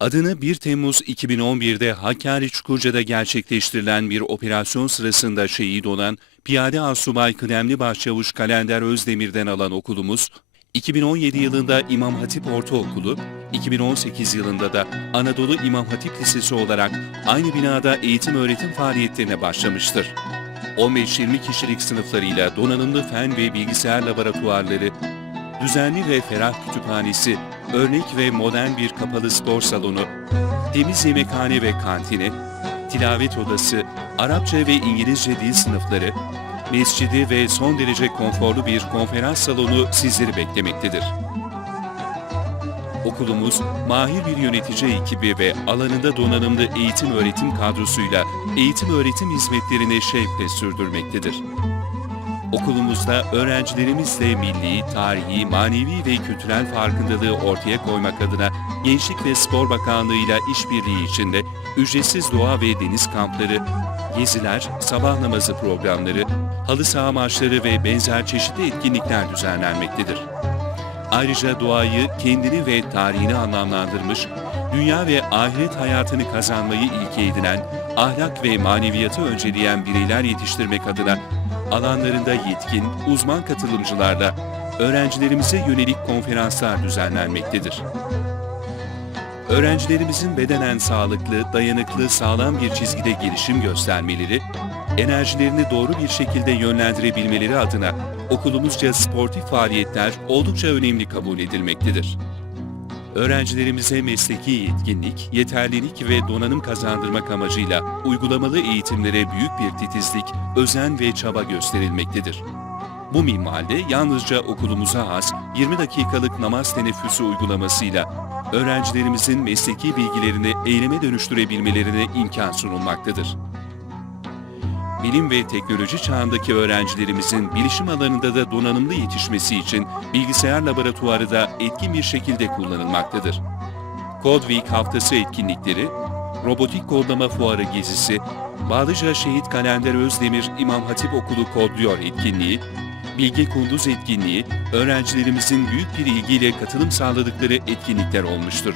Adını 1 Temmuz 2011'de Hakkari Çukurca'da gerçekleştirilen bir operasyon sırasında şehit olan Piyade Asubay Kıdemli Başçavuş Kalender Özdemir'den alan okulumuz, 2017 yılında İmam Hatip Ortaokulu, 2018 yılında da Anadolu İmam Hatip Lisesi olarak aynı binada eğitim öğretim faaliyetlerine başlamıştır. 15-20 kişilik sınıflarıyla donanımlı fen ve bilgisayar laboratuvarları, düzenli ve ferah kütüphanesi, örnek ve modern bir kapalı spor salonu, temiz yemekhane ve kantini, tilavet odası, Arapça ve İngilizce dil sınıfları, mescidi ve son derece konforlu bir konferans salonu sizleri beklemektedir. Okulumuz, mahir bir yönetici ekibi ve alanında donanımlı eğitim öğretim kadrosuyla eğitim öğretim hizmetlerini şevkle sürdürmektedir. Okulumuzda öğrencilerimizle milli, tarihi, manevi ve kültürel farkındalığı ortaya koymak adına Gençlik ve Spor Bakanlığı ile işbirliği içinde ücretsiz doğa ve deniz kampları, geziler, sabah namazı programları, halı saha maçları ve benzer çeşitli etkinlikler düzenlenmektedir. Ayrıca doğayı, kendini ve tarihini anlamlandırmış, dünya ve ahiret hayatını kazanmayı ilke edinen, ahlak ve maneviyatı önceleyen bireyler yetiştirmek adına alanlarında yetkin, uzman katılımcılarla öğrencilerimize yönelik konferanslar düzenlenmektedir. Öğrencilerimizin bedenen sağlıklı, dayanıklı, sağlam bir çizgide gelişim göstermeleri, enerjilerini doğru bir şekilde yönlendirebilmeleri adına okulumuzca sportif faaliyetler oldukça önemli kabul edilmektedir. Öğrencilerimize mesleki yetkinlik, yeterlilik ve donanım kazandırmak amacıyla uygulamalı eğitimlere büyük bir titizlik, özen ve çaba gösterilmektedir. Bu minvalde yalnızca okulumuza has 20 dakikalık namaz teneffüsü uygulamasıyla öğrencilerimizin mesleki bilgilerini eyleme dönüştürebilmelerine imkan sunulmaktadır. Bilim ve teknoloji çağındaki öğrencilerimizin bilişim alanında da donanımlı yetişmesi için bilgisayar laboratuvarı da etkin bir şekilde kullanılmaktadır. Code Week haftası etkinlikleri, robotik kodlama fuarı gezisi, Bağlıca Şehit Kalender Özdemir İmam Hatip Okulu kodluyor etkinliği, Bilge Kunduz etkinliği, öğrencilerimizin büyük bir ilgiyle katılım sağladıkları etkinlikler olmuştur.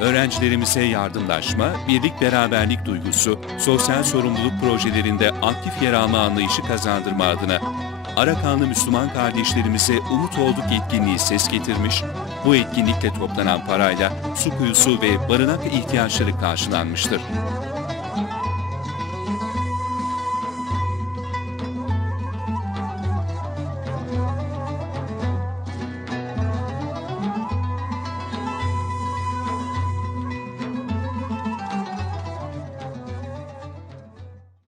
Öğrencilerimize yardımlaşma, birlik beraberlik duygusu, sosyal sorumluluk projelerinde aktif yer alma anlayışı kazandırma adına Arakanlı Müslüman kardeşlerimize Umut Olduk etkinliği ses getirmiş, bu etkinlikle toplanan parayla su kuyusu ve barınak ihtiyaçları karşılanmıştır.